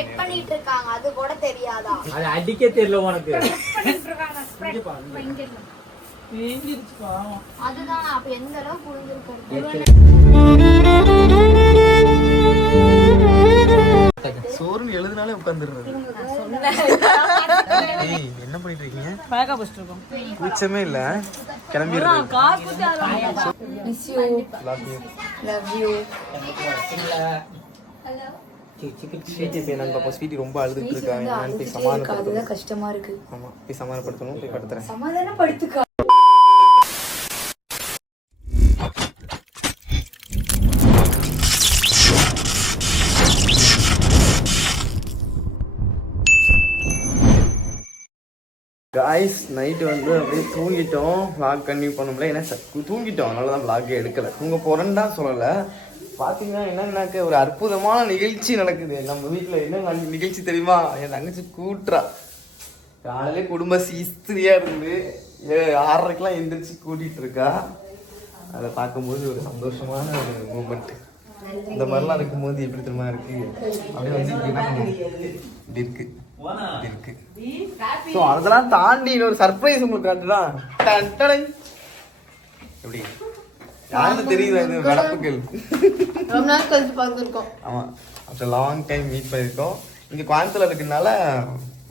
Spread பண்ணிட்டு இருக்காங்க. அது கூட தெரியாதா? அது அடிக்க தெரியல உனக்கு. அதுதான் அப்ப எந்த அளவு புரிஞ்சிருக்கு. சோறுன்னு எழுதுனாலே உட்காந்துருது. என்ன பண்ணிட்டு இருக்கீங்க? கூச்சமே இல்ல, கிளம்பிடுறேன். ஸ்வீட்டி ரொம்ப அழுதுட்டு இருக்காங்க. கஷ்டமா இருக்கு. ஆமா, போய் சமாதானப்படுத்தணும். போய் படுத்துறேன். சமாதானப்படுத்துக்கா. காய்ஸ், நைட்டு வந்து அப்படியே தூங்கிட்டோம். vlog கண்டினியூ பண்ணோம்ல, ஏன்னா தூங்கிட்டோம், அதனால தான் vlog எடுக்கலை. தூங்க போகிறேன்னு தான் சொல்லலை. பார்த்தீங்கன்னா என்னன்னாக்க ஒரு அற்புதமான நிகழ்ச்சி நடக்குது நம்ம வீட்டில். என்ன நிகழ்ச்சி தெரியுமா? என் தங்கச்சி கூட்டுறா. காலையிலே குடும்ப இஸ்திரியாக இருந்து 6:30க்கெலாம் எந்திரிச்சு கூட்டிகிட்டு இருக்கா. அதை பார்க்கும்போது ஒரு சந்தோஷமான ஒரு மூமெண்ட். இந்த மாதிரிலாம் இருக்கும்போது எப்படி தெரியுமா இருக்கு? அப்படியே வந்து என்ன பண்ணுவோம், இப்படி இருக்கு இருக்கு. ஸோ அதெல்லாம் தாண்டி ஒரு சர்ப்ரைஸ் உங்களுக்கு காட்டுதான். எப்படி யாருக்கு தெரியுது? இது வளர்ப்புகள் ரொம்ப நாள் கழிச்சு பார்த்துருக்கோம். ஆமா, ஆஃப்டர் லாங் டைம் மீட் பண்ணியிருக்கோம். இங்கே கோயம்புத்தூர்ல இருக்கனால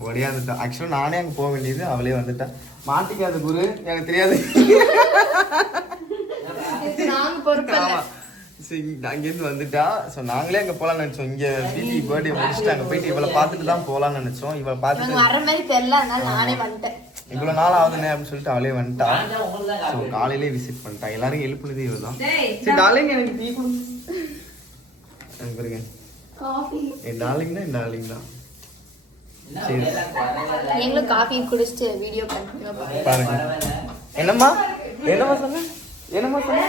ஒடியாந்துட்டா. ஆக்சுவலாக நானே அங்கே போக வேண்டியது, அவளே வந்துட்டா. மாட்டிக்காத குரு, எனக்கு தெரியாது. அங்கேருந்து வந்துட்டா. ஸோ நாங்களே அங்கே போகலான்னு நினச்சோம். இங்கே வீட்டி பர்த்டே முடிச்சுட்டு அங்கே போயிட்டு இவளை பார்த்துட்டு தான் போகலான்னு நினச்சோம். இவளை பார்த்துட்டு இவ்வளோ நாள் ஆகுதுண்ணே அப்படின்னு சொல்லிட்டு அவளே வந்துட்டா. ஸோ காலையிலே விசிட் பண்ணிட்டா. எல்லாரும் எழுப்புனதே இவள் தான். சரி டார்லிங், எனக்கு டீ கொடு. பாருங்க, என் டார்லிங்னா என் டார்லிங் தான். சரி, நீங்களும் காஃபி குடிச்சிட்டு வீடியோ பாருங்க. என்னம்மா என்னம்மா சொன்ன? என்னம்மா சொன்ன?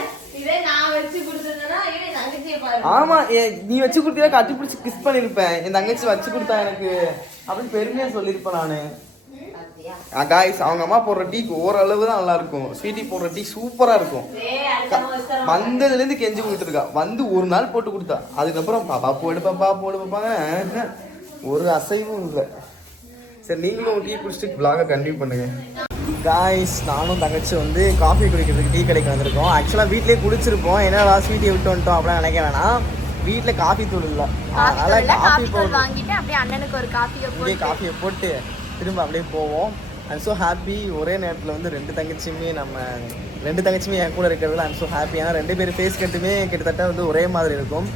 ஆமா, நீ வச்சு கொடுத்தா கட்டி பிடிச்சி கிஸ் பண்ணிருப்பேன். என் தங்கச்சி வச்சு கொடுத்தா எனக்கு அப்படின்னு பெருமையா சொல்லிருப்பேன் நானு. காய்ஸ், அவங்க அம்மா போடுற டீ ஓரளவு தான் நல்லா இருக்கும். ஸ்வீட்டி போடுற டீ சூப்பரா இருக்கும். வந்ததுல இருந்து கெஞ்சி கொடுத்துட்டு இருக்கா. வந்து ஒரு நாள் போட்டு கொடுத்தா. அதுக்கப்புறம் பாப்பா போடு பாப்பாங்க, ஒரு அசைவும் இல்லை. சரி, நீங்களும் டீ குடிச்சிட்டு vlog கண்டினியூ பண்ணுங்க. காய்ஸ், நானும் தங்கச்சி வந்து காஃபி குடிக்கிறதுக்கு டீ கடைக்கு வந்திருக்கோம். ஆக்சுவலாக வீட்லேயே குடிச்சிருப்போம். ஏன்னா ஸ்வீட்டியை விட்டு வந்துட்டோம் அப்படிலாம் நினைக்க வேணாம். வீட்டில் காஃபி தூள் இல்லை, அதனால காஃபி பவுடர் வாங்கிட்டு அப்படியே அண்ணனுக்கு ஒரு காஃபியை போட்டு திரும்ப அப்படியே போவோம். I'm so happy. ஒரே நேரத்தில் வந்து ரெண்டு தங்கச்சியுமே என் கூட இருக்கிறதுல ஐம் ஸோ ஹாப்பி. ஏன்னா 2 பேர் ஃபேஸ் கட்டுமே கிட்டத்தட்ட வந்து ஒரே மாதிரி இருக்கும்.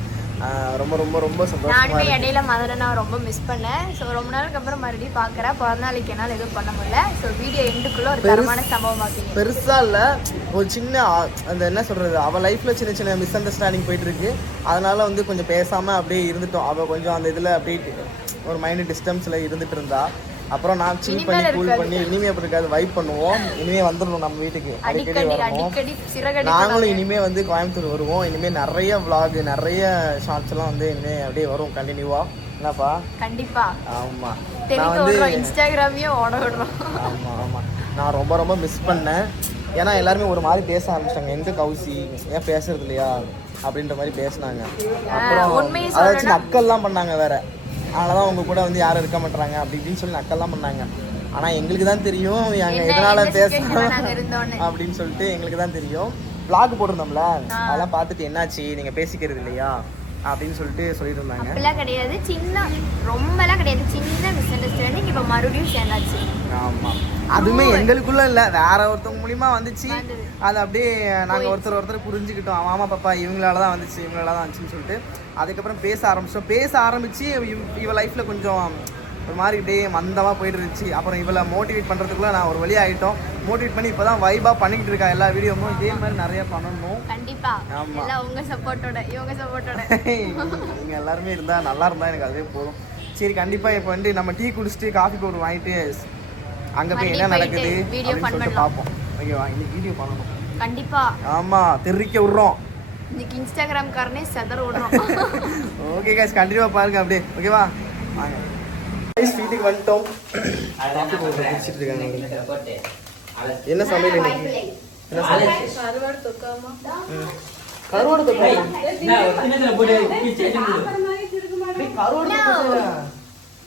ரொம்ப ரொம்ப ரொம்ப சந்தோஷமா. நானுமே இடையில மதுரை நான் ரொம்ப மிஸ் பண்ணேன். ஸோ ரொம்ப நாளுக்கு அப்புறம் மறுபடியும் பார்க்குறேன். பிறந்த நாளைக்கு என்னால் எதுவும் பண்ண முடியல. ஸோ வீடியோ எண்டுக்குள்ள ஒரு தரமான சம்பவம் பார்த்தீங்க. பெருசா இல்லை, ஒரு சின்ன அந்த என்ன சொல்றது, அவள் லைஃப்ல சின்ன சின்ன மிஸ் அண்டர்ஸ்டாண்டிங் போயிட்டு இருக்கு. அதனால வந்து கொஞ்சம் பேசாம அப்படியே இருந்துட்டோம். அவள் கொஞ்சம் அந்த இதில் அப்படியே ஒரு மைண்ட் டிஸ்டன்ஸ்ல இருந்துட்டு இருந்தா. அப்புறம் நான் சில் பண்ணி கூல் பண்ணி இனிமே அப்படி இருக்காது, வைப் பண்ணுவோம். இனிமே வந்துடணும் நம்ம வீட்டுக்கு, அடிக்கடி வருவோம். நாங்களும் இனிமே வந்து கோயம்புத்தூர் வருவோம். இனிமே நிறைய vlog, நிறைய ஷார்ட்ஸ் எல்லாம் வந்து இனிமே அப்படியே வரும் கண்டினியூவா. என்னப்பா? கண்டிப்பா. ஆமா, நான் வந்து இன்ஸ்டாகிராமையும் ஓட விடுறோம். ஆமா, நான் ரொம்ப ரொம்ப மிஸ் பண்ணேன். ஏன்னா எல்லாருமே ஒரு மாதிரி பேச ஆரம்பிச்சிட்டாங்க. எந்த கௌசி ஏன் பேசுறது இல்லையா அப்படின்ற மாதிரி பேசினாங்க. அப்புறம் அதாச்சும் நக்கல்லாம் பண்ணாங்க வேற. அதனாலதான் உங்க கூட வந்து யாரும் இருக்க மாட்டாங்க அப்படி இப்படின்னு சொல்லி நக்கல்லாம் பண்ணாங்க. ஆனா எங்களுக்கு தான் தெரியும் எதனால பேசணும் அப்படின்னு சொல்லிட்டு எங்களுக்கு தான் தெரியும். vlog போட்டிருந்தோம்ல, அதெல்லாம் பார்த்துட்டு என்னாச்சு நீங்க பேசிக்கிறது இல்லையா அப்படின்னு சொல்லிட்டு சொல்லிட்டு இருந்தாங்க. அப்படிலாம் கிடையாது, ரொம்பலாம் கிடையாது, சின்ன மிஸ் அண்டர்ஸ்டாண்டிங். இப்ப மறுபடியும் சேர்ந்தாச்சு. ஆமா, அதுவுமே எங்களுக்குள்ள இல்ல, வேற ஒருத்தவங்க மூலியமா வந்துச்சு. அது அப்படியே நாங்க ஒருத்தர் புரிஞ்சுக்கிட்டோம். ஆமா பாப்பா, இவங்களாலதான் வந்துச்சுன்னு சொல்லிட்டு அதுக்கப்புறம் பேச ஆரம்பிச்சு இவ லைஃப்ல கொஞ்சம் ஒரு மாதிரி இப்படியே மந்தமா போயிட்டு இருந்துச்சு. அப்புறம் இவளை மோட்டிவேட் பண்றதுக்குள்ள நான் ஒரு வழி ஆகிட்டோம். மோட்டிவேட் பண்ணி இப்பதான் வைபா பண்ணிக்கிட்டு இருக்கா. எல்லா வீடியோவும் இதே மாதிரி நிறைய பண்ணணும் கண்டிப்பா. ஆமா, உங்க சப்போர்ட்டோட நீங்க எல்லாருமே இருந்தா நல்லா இருந்தா எனக்கு அதுவே போதும். சரி, கண்டிப்பா இப்ப வந்து நம்ம டீ குடிச்சிட்டு காஃபி பவுடர் வாங்கிட்டு அங்க போய் என்ன நடக்குது அப்படின்னு சொல்லிட்டு பார்ப்போம். ஓகேவா? இன்னைக்கு வீடியோ பண்ணணும் கண்டிப்பா. ஆமா, தெரிவிக்க விடுறோம். இன்னைக்கு இன்ஸ்டாகிராம் காரனே செதற விடுறோம். ஓகே गाइस, கண்டிப்பா பாருங்க அப்படியே. ஓகேவா? வாங்க गाइस, வீட்டுக்கு வந்துட்டோம். காஃபி பவுடர் குடிச்சிட்டு இருக்காங்க. என்ன சமையல் இன்னைக்கு? என்ன சமையல்? கருவாடு தொக்காமா? கருவாடு தொக்கா? நான் சின்னதல போட்டு கிச்சன் கருவாடு தொக்கா.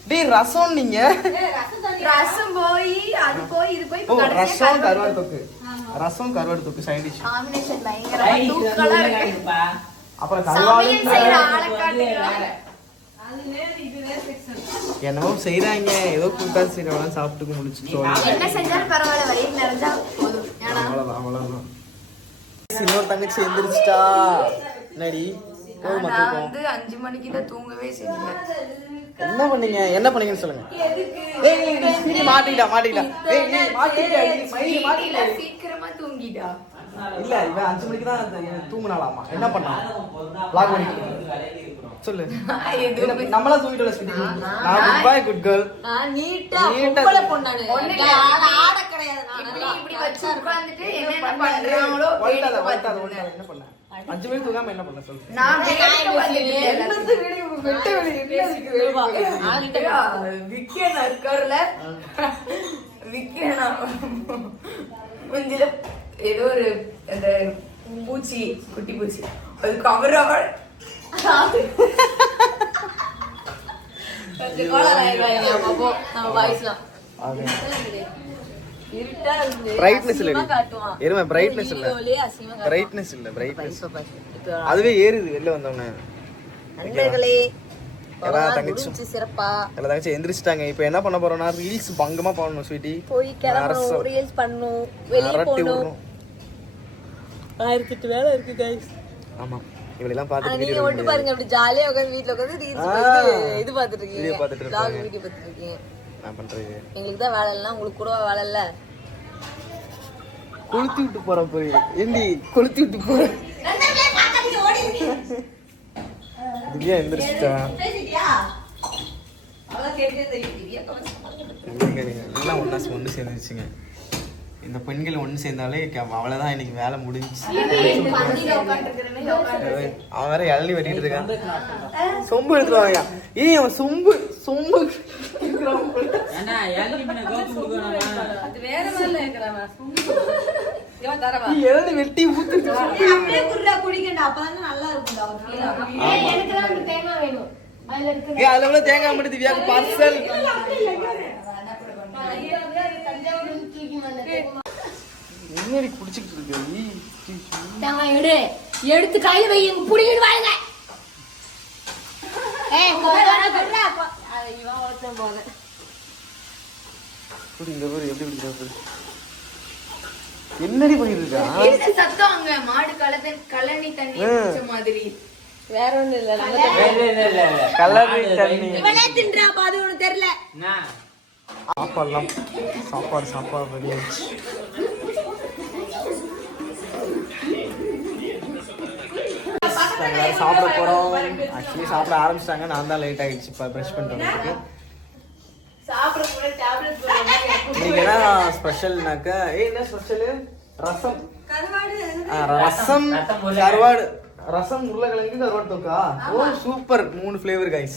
டேய் ரசம் நீங்க ரசம் போய் அது போய் இது போய் ஓ ரசம் கருவாடு தொக்கு ரசம் கருவாடு தொக்கு சைடு டிஷ் காம்பினேஷன் பயங்கரமா தூக்கலா இருக்கு அப்புறம் கருவாடு சமையல் செய்யற ஆளை காட்டுறாங்க என்னவோ செய்றாங்க ஏதோ கூட்டா செய்றவங்க சாப்பிட்டுக்கு முடிச்சு என்ன செஞ்சாலும் பரவாயில்ல வரைக்கும் நிறைஞ்சா போதும் ஏன்னா அவ்வளவுதான் இன்னொரு தங்கச்சி எந்திரிச்சிட்டா என்னடி நான் வந்து 5 மணிக்கு தான் தூங்கவே செஞ்சேன் என்ன பண்ணீங்கன்னு சொல்லுங்க ஏய் மாட்டிக்கிட்டா சீக்கிரமா தூங்கிட்டா இல்ல இவன் 5 மணிக்கு தான் தூங்குனாலாமா என்ன பண்ணா லாக் பண்ணி சொல்லு நம்மளா தூங்கிட்டோம்ல ஸ்வீட்டி நான் குட் கேர்ள் நீட்டா பொம்பளை பொண்ணானே ஆட கிடையாது நான் இப்படி வச்சு உட்கார்ந்துட்டு என்ன பண்றாங்களோ என்ன பண்ண 5 மணிக்கு தூங்காம என்ன பண்ண சொல்லு நான் என்னது வீடியோ வெட்ட வெளிய இருக்கு விக்கேனா இருக்கார்ல விக்கேனா முந்தில ஏதோ ஒரு அந்த பூச்சி குட்டி பூச்சி அது கவர் அவர் பிரைட்னஸ் இல்ல அதுவே ஏறுது வெளில வந்தவனே தங்கச்சி எந்திரிச்சிட்டாங்க இப்ப என்ன பண்ண போறோம்னா ரீல்ஸ் பங்கமா பண்ணணும் ஸ்வீட்டி போய் கிளம்பணும் ரீல்ஸ் பண்ணணும் வெளிய போணும் 1008 வேலை இருக்கு गाइस ஆமா இவளெல்லாம் பாத்துட்டு நீங்க ஓட்டு பாருங்க அப்படி ஜாலியா உட்கார்ந்து வீட்ல உட்கார்ந்து ரீல்ஸ் பார்த்து இது பார்த்துட்டு இருக்கீங்க வீடியோ பார்த்துட்டு இருக்கீங்க வீடியோ பார்த்துட்டு இருக்கீங்க நான் பண்றது எங்களுக்கு தான் வேலை இல்ல உங்களுக்கு கூட வேலை இல்ல கொளுத்தி விட்டு போற போய் ஏண்டி கொளுத்தி விட்டு போற திவ்யா எந்திரிச்சிட்டா எல்லாம் ஒண்ணு சேர்ந்துருச்சுங்க இந்த பெண்கள் ஒண்ணு சேர்ந்தாலே அவ்வளவுதான் இன்னைக்கு வேலை முடிஞ்சுச்சு அவன் வேற இளநி வெட்டிட்டு இருக்கான் சொம்பு எடுத்துருவாங்க ஏய் அவன் சொம்பு இளநி வெட்டி ஊத்துட்டு அதுல உள்ள தேங்காய் மட்டும் திவ்யாக்கு பார்சல் என்னடி குடிச்சிட்டு இருக்கு எடுத்து கையில வை புடிங்கிட்டு வாங்க என்னடி பண்ணிட்டு இருக்கா சத்தம் அங்க மாடு கழனி தண்ணி குடிச்ச மாதிரி வேற ஒண்ணும் இல்ல கலரி தண்ணி இவனே தின்றாப்பா அது ஒண்ணு தெரியல சாப்பாடு ரெடி ஆயிடுச்சு சாப்பிட போறோம் ஆக்சுவலி சாப்பிட ஆரம்பிச்சிட்டாங்க நான் தான் லேட் ஆயிடுச்சு இப்ப பிரஷ் பண்ணிட்டு இன்னைக்கு என்ன ஸ்பெஷல்னாக்க என்ன ஸ்பெஷல் ரசம் கருவாடு ரசம் உருளைக்கிழங்கு கருவாடு தொக்கா ஓ சூப்பர் 3 ஃப்ளேவர் கைஸ்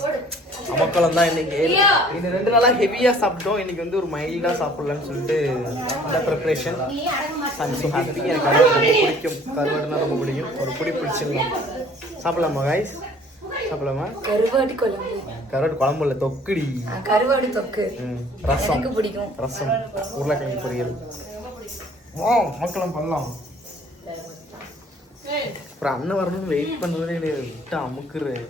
அமக்கலம் தான் இன்னைக்கு இந்த 2 நாளா ஹெவியா சாப்பிட்டோம் இன்னைக்கு வந்து ஒரு மைல்டா சாப்பிடலாம்னு சொல்லிட்டு இந்த ப்ரிப்பரேஷன் ஸோ ஹாப்பி எனக்கு கருவாடு ரொம்ப பிடிக்கும் கருவாடுனா ரொம்ப பிடிக்கும் ஒரு பிடி பிடிச்சிடலாம் சாப்பிடலாமா கைஸ் சாப்பிடலாமா கருவாடு குழம்பு இல்ல தொக்குடி கருவாடு தொக்கு ரசம் பிடிக்கும் ரசம் உருளைக்கிழங்கு பொரியல் வா மக்களம் பண்ணலாம் அப்புறம் அண்ணன் வரணும்னு வெயிட் பண்றதே விட்டு அமுக்குறேன்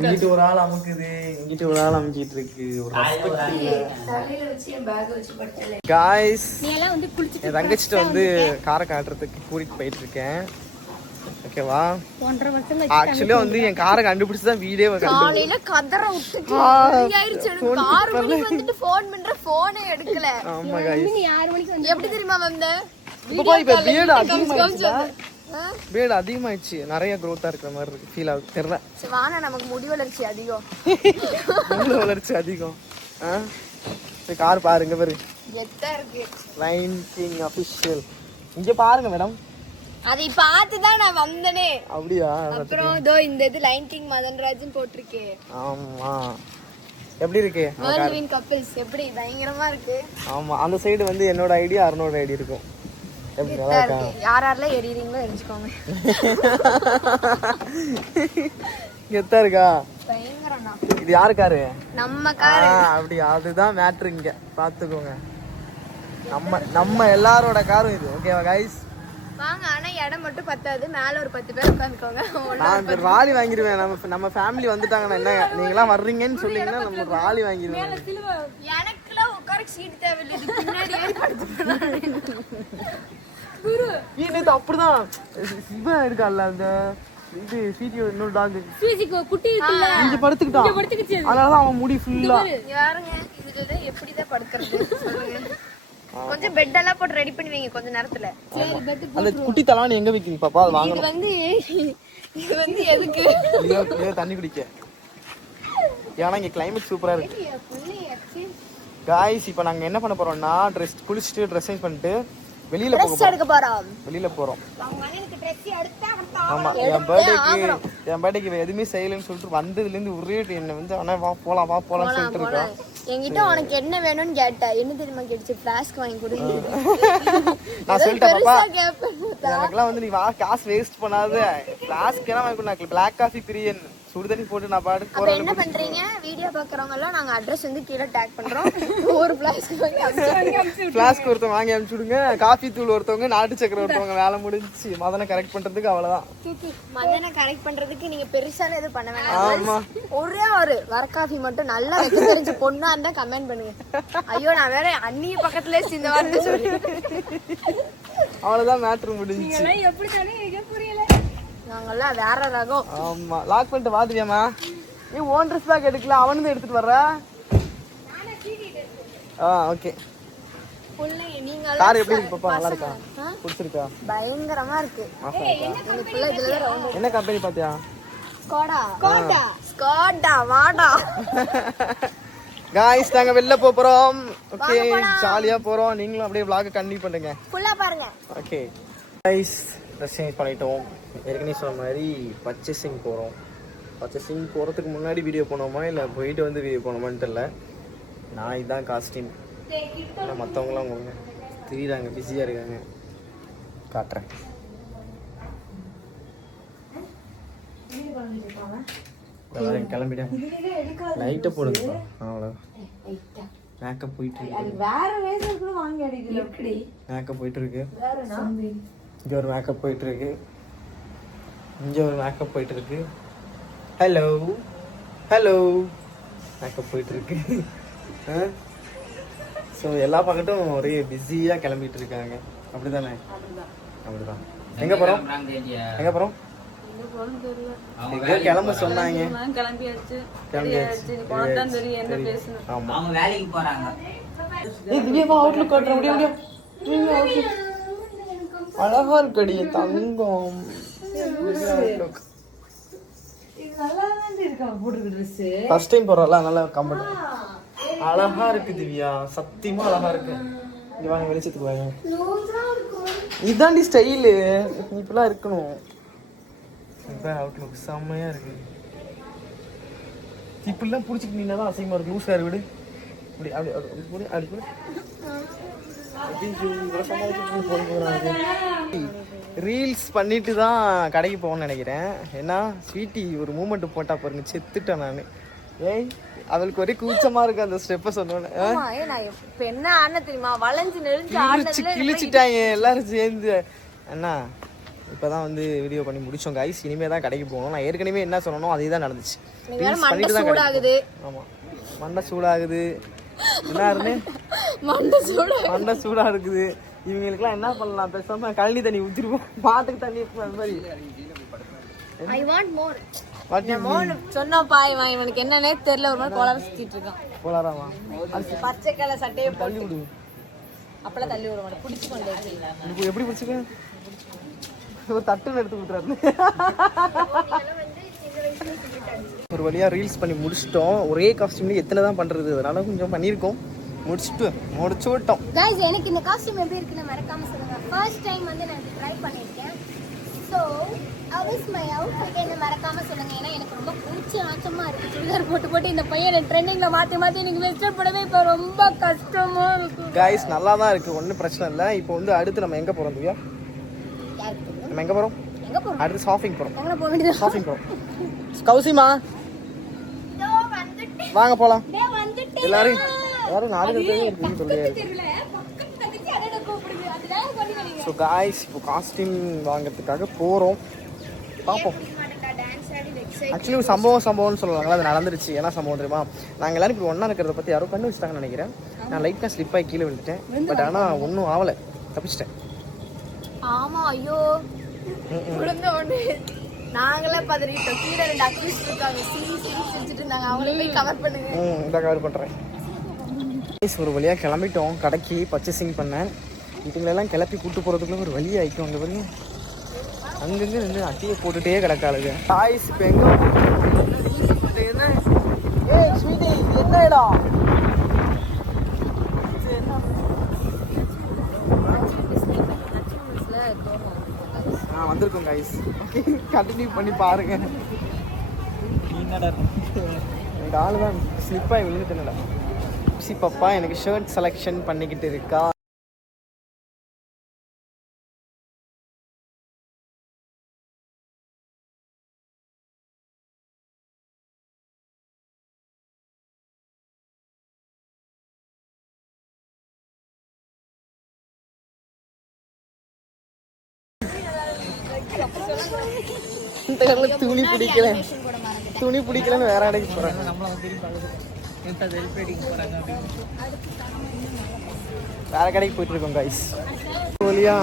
இங்கிட்டு ஒரு ஆள் அமுக்குது இங்கிட்டு ஒரு ஆள் அமுக்கிட்டு இருக்கு ஒரு காய்ஸ் என் தங்கச்சிட்ட வந்து காரை காட்டுறதுக்கு கூட்டிட்டு போயிட்டு இருக்கேன் ஓகேவா ஆக்சுவலி வந்து என் காரை கண்டுபிடிச்சு தான் வீடியோ காலையில கதற விட்டுட்டு ஆயிருச்சு எனக்கு 6 மணிக்கு வந்துட்டு ஃபோன் பண்ற போனே எடுக்கல ஆமா गाइस நீங்க 6 மணிக்கு வந்து எப்படி தெரியுமா வந்த இப்ப பியர்ட் அதிகமாயிடுச்சு பியர்ட் அதிகமாயிடுச்சு நிறைய growth இருக்கிற மாதிரி இருக்கு ஃபீல் ஆகுது தெரியல வானா நமக்கு முடி வளர்ச்சி அதிகம் முடி வளர்ச்சி அதிகம் இந்த கார் பாருங்க பாரு எத்தா இருக்கு லைன் கிங் ஆபீஷியல் இங்க பாருங்க மேடம் அதை பார்த்து தான் நான் வந்தனே அப்படியா அப்புறம் இதோ இந்த இது லைன் கிங் மதன்ராஜன் போட்டுருக்கே ஆமா எப்படி இருக்கு வேர்ல்ட் வின் கப்பிள்ஸ் எப்படி பயங்கரமா இருக்கு ஆமா அந்த சைடு வந்து என்னோட ஐடி அருணோட ஐடி இருக்கும் எப்படி நல்லா இருக்கா யாரெல்லாம் எரியுறீங்களோ எரிஞ்சுக்கோங்க கெத்தா இருக்கா பயங்கரம்ண்ணா. இது யாரு காரு? நம்ம காரு. அப்படி அதுதான் மேட்ரு இங்க பாத்துக்கோங்க. நம்ம எல்லாரோட காரும் இது. ஓகேவா கைஸ்? வாங்க. ஆனா இடம் மட்டும் பத்தாது, மேல ஒரு 10 பேர் உட்காந்துக்கோங்க. நான் ராலி வாங்கிடுவேன். நம்ம ஃபேமிலி வந்துட்டாங்கன்னா என்ன நீங்களாம் வர்றீங்கன்னு சொன்னீங்கன்னா நம்ம ராலி வாங்கிடுவேன். எனக்குலாம் உட்கார சீட் தேவையில்லை, பின்னாடி ஏறி படுத்துக்கலாம். இது அப்படிதான் இவன் இருக்கான்ல அந்த இது சீட்டியோ இன்னொரு டாக் குட்டி இருக்குல்ல இங்க படுத்துக்கிட்டான். அதனாலதான் அவன் முடி ஃபுல்லா யாருங்க இதுல எப்படிதான் படுக்கிறது சொல்லுங்க. கொஞ்சம் பெட் எல்லாம் போட்டு ரெடி பண்ணி வைங்க கொஞ்ச நேரத்துல. அந்த குட்டி தலானி எங்க வைக்கீங்க பாப்பா? அது வாங்கணும். இது வந்து எதுக்கு? ஐயோ தண்ணி குடிக்க. ஏன்னா இங்க கிளைமேட் சூப்பரா இருக்கு. காய்ஸ் இப்போ நாங்க என்ன பண்ண போறோம்னா குளிச்சுட்டு ட்ரெஸ் சேஞ்ச் பண்ணிட்டு வெளியில போறோம். வெளியில போறோம். ஆமா என் பர்த்டேக்கு எதுவுமே செய்யலன்னு சொல்லிட்டு வந்ததுல இருந்து ஒரே என்ன வந்து ஆனா வா போலாம் சொல்லிட்டு இருக்கா. என்கிட்ட உனக்கு என்ன வேணும்னு கேட்டா என்ன தெரியுமா கேட்டுச்சு? ஃபிளாஸ்க் வாங்கி கொடு. நான் சொல்லிட்டேன் பாப்பா எனக்குலாம் வந்து நீ காசு வேஸ்ட் பண்ணாத. ஃபிளாஸ்க் எல்லாம் வாங்கி கொடு. பிளாக் காஃபி பிரியன் சுடுதண்ணி போட்டு நான் பாட்டுக்கு போறேன். என்ன பண்றீங்க? வீடியோ பாக்குறவங்க எல்லாம் நாங்க அட்ரஸ் வந்து கீழே டேக் பண்றோம். ஒரு ஃபிளாஸ்க் ஒருத்தவங்க வாங்கி அனுப்பிச்சுடுங்க. காஃபி தூள் ஒருத்தவங்க, நாட்டு சக்கரை ஒருத்தவங்க. வேலை முடிஞ்சிச்சு. மதனை கரெக்ட் பண்றதுக்கு அவ்வளவுதான். மதனை கரெக்ட் பண்றதுக்கு நீங்க பெருசால எதுவும் பண்ண வேணாம். ஒரே ஒரு வர காஃபி மட்டும் நல்லா வைக்க தெரிஞ்ச பொண்ணா இருந்தா கமெண்ட் பண்ணுங்க. ஐயோ நான் வேற அண்ணிய பக்கத்துல இந்த வார்த்தை சொல்லி அவ்வளவுதான் மேட்ரு முடிஞ்சிச்சு. எப்படி தானே எனக்கு புரியல. நாங்கெல்லாம் வேற ரகம். ஆமா லாக் பண்ணிட்டு வாதுவியாமா? நீ ஓன் ட்ரெஸ் பேக் எடுக்கலாம். அவனு எடுத்துட்டு வர்ற. ஓகே. கார் எப்படி இருக்கு பாப்பா? நல்லா இருக்கா? பிடிச்சிருக்கா? பயங்கரமா இருக்கு. என்ன கம்பெனி பாத்தியா? ஸ்காடா வாடா. गाइस நாங்க வெளிய போறோம். ஓகே ஜாலியா போறோம். நீங்களும் அப்படியே vlog கண்டினியூ பண்ணுங்க. ஃபுல்லா பாருங்க. ஓகே गाइस ட்ரெஸ் சேஞ்ச் பண்ணிட்டோம். ஏற்கனவே சொன்ன மாதிரி பர்ச்சேசிங் போறோம். பர்ச்சேசிங் போறதுக்கு முன்னாடி வீடியோ போனோமா இல்ல போயிட்டு வந்து வீடியோ போனோமான்னு தெரியல. நான் இதான் காஸ்டியூம். மற்றவங்களாம் அவங்க திரியிறாங்க, பிஸியாக இருக்காங்க. காட்டுறேன். கிளம்பிட்டேன். லைட்டை போடுங்க. அவ்வளோ மேக்கப் போயிட்டு இருக்கு. மேக்கப் போயிட்டு இருக்கு. இங்கே ஒரு மேக்கப் போயிட்டு இருக்கு. இங்கே ஒரு மேக்கப் போயிட்டு இருக்கு. ஹலோ ஹலோ மேக்கப் போயிட்டு இருக்கு. ஸோ எல்லா பக்கட்டும் ஒரே பிஸியாக கிளம்பிட்டு இருக்காங்க. அப்படிதானே? அப்படிதான். எங்கே போகிறோம்? எங்கே போகிறோம்? கிளம்ப சொன்னாங்க. கிளம்பியாச்சு. அழகா இருக்கடி தங்கம். ஃபர்ஸ்ட் டைம் போறல நல்லா கம்ஃபர்ட். அழகா இருக்கு திவ்யா, சத்தியமா அழகா இருக்கு. இங்க வாங்க வெளிச்சத்துக்கு வாங்க. இதாண்டி ஸ்டைலு. இப்படிலாம் இருக்கணும். இதான் அவுட்லுக் செம்மையா இருக்கு. இப்படிலாம் பிடிச்சிட்டு நீதான் அசிங்கமா இருக்கு. லூஸ் ஹேர் விடு. அப்படி அப்படி அப்படி போடு அப்படி போடு. ரீல்ஸ் பண்ணிட்டு தான் கடைக்கு போகணும்னு நினைக்கிறேன். ஏன்னா ஸ்வீட்டி ஒரு மூமெண்ட் போட்டா பாருங்க, செத்துட்டேன் நான். ஏய் அவளுக்கு ஒரே கூச்சமா இருக்கு அந்த ஸ்டெப்பை சொன்னோன்னு. என்ன ஆன தெரியுமா? வளைஞ்சு நெளிஞ்சு கிழிச்சிட்டாங்க எல்லாரும் சேர்ந்து. அண்ணா இப்பதான் வந்து வீடியோ பண்ணி முடிச்சோம் கைஸ். இனிமே தான் கடைக்கு போகணும். நான் ஏற்கனவே என்ன சொன்னோம் அதே தான் நடந்துச்சு. பண்ணிட்டு தான் கிடைக்குது. ஆமா மண்டை சூடாகுது. என்ன மண்டை சூடா இருக்குது. இவங்களுக்குலாம் என்ன பண்ணலாம்? பேசாம கழனி தண்ணி ஊத்திருவோம். பாத்துக்கு தண்ணி அந்த மாதிரி. I want more. சொன்னா பாய் வாய் எனக்கு என்னன்னே தெரியல. ஒரு மாதிரி கோளாறு சுத்திட்டு இருக்கான். கோளாறாமா? பச்சை கலர் சட்டையை தள்ளி விடு. அப்பெல்லாம் தள்ளி விட மாட்டேன். பிடிச்சு கொண்டே இப்போ எப்படி பிடிச்சிக்க? ஒரு தட்டுன்னு எடுத்து கொடுத்துறாரு. ஒரு வழியா ரீல்ஸ் பண்ணி முடிச்சிட்டோம். ஒரே காஸ்டியூம்ல எத்தனை தான் பண்றது, அதனால கொஞ்சம் பண்ணியிருக்கோம். முடிச்சு விட்டோம். गाइस எனக்கு இந்த காஸ்டியூம் எப்படி இருக்குன்னு மறக்காம சொல்லுங்க. ஃபர்ஸ்ட் டைம் வந்து நான் ட்ரை பண்ணிருக்கேன். So how is my outfit என்ன மறக்காம சொல்லுங்க. ஏன்னா எனக்கு ரொம்ப பிடிச்ச ஆச்சமா இருக்கு. சுடிதார் போட்டு இந்த பையன் ட்ரெண்டிங்ல மாத்தி எனக்கு வெஸ்டர்ன் போடவே இப்ப ரொம்ப கஷ்டமா இருக்கு. गाइस நல்லா தான் இருக்கு, ஒண்ணும் பிரச்சனை இல்ல. இப்போ வந்து அடுத்து நம்ம எங்க போறோம் திவ்யா? நம்ம எங்க போறோம்? அடுத்து ஷாப்பிங் போறோம். எங்க போக வேண்டியது? ஷாப்பிங் போறோம். கௌசிமா வாங்க போலாம். டேய் வந்துட்டேன். எல்லாரும் நாடுகளுக்கு இருக்குன்னு சொல்லியாரு. தெரியல பக்கத்து தங்கச்சி அண்ணனை கூப்பிடுது. அதுதான் சொல்லுவீங்க. ஸோ காய்ஸ் இப்போ காஸ்டியூம் வாங்குறதுக்காக போகிறோம். பார்ப்போம். ஆக்சுவலி ஒரு சம்பவம்னு சொல்லுவாங்களா, அது நடந்துருச்சு. என்ன சம்பவம் தெரியுமா, நாங்கள் எல்லாரும் இப்போ ஒன்றா இருக்கிறத பற்றி யாரோ கண்ணு வச்சுட்டாங்கன்னு நினைக்கிறேன். நான் லைட்டாக ஸ்லிப் ஆகி கீழே விழுந்துட்டேன். பட் ஆனால் ஒன்றும் ஆகலை, தப்பிச்சிட்டேன். ஆமா ஐயோ விழுந்த ஒண்ணு நாங்களே பதறிட்டோம். கீழே 2 அக்யூஸ்ட் இருக்காங்க, சிரிச்சிட்டு இருந்தாங்க. அவங்களே போய் கவர் பண்ணுங்க. இந்த கவர் பண்ணுறேன். ஒரு வழியாக கிளம்பிட்டோம். கடைக்கு பர்ச்சேசிங் பண்ணேன். இதுங்களெல்லாம் கிளப்பி கூட்டு போகிறதுக்குள்ள ஒரு வழி ஆகிட்டோம். அங்கே பாருங்க, அங்கங்கே வந்து அட்டியை போட்டுகிட்டே கிடக்காளுங்க. டாய்ஸ் இப்போ எங்கே என்ன? ஏய் ஸ்வீட்டி, என்ன இடம்? வந்திருக்கோம் கைஸ். ஓகே, கண்டினியூ பண்ணி பாருங்க. இந்த ஆளு தான் ஸ்லிப்பாகி விழுந்துட்டேன்டா. பப்பா எனக்கு ஷர்ட் செலெக்ஷன் பண்ணிக்கிட்டு இருக்கா. இந்த கடையில் துணி பிடிக்கலன்னு வேற கடைக்கு போறாங்க. வேற கடைக்கு போயிட்டு இருக்கோம் கைஸ். வழியா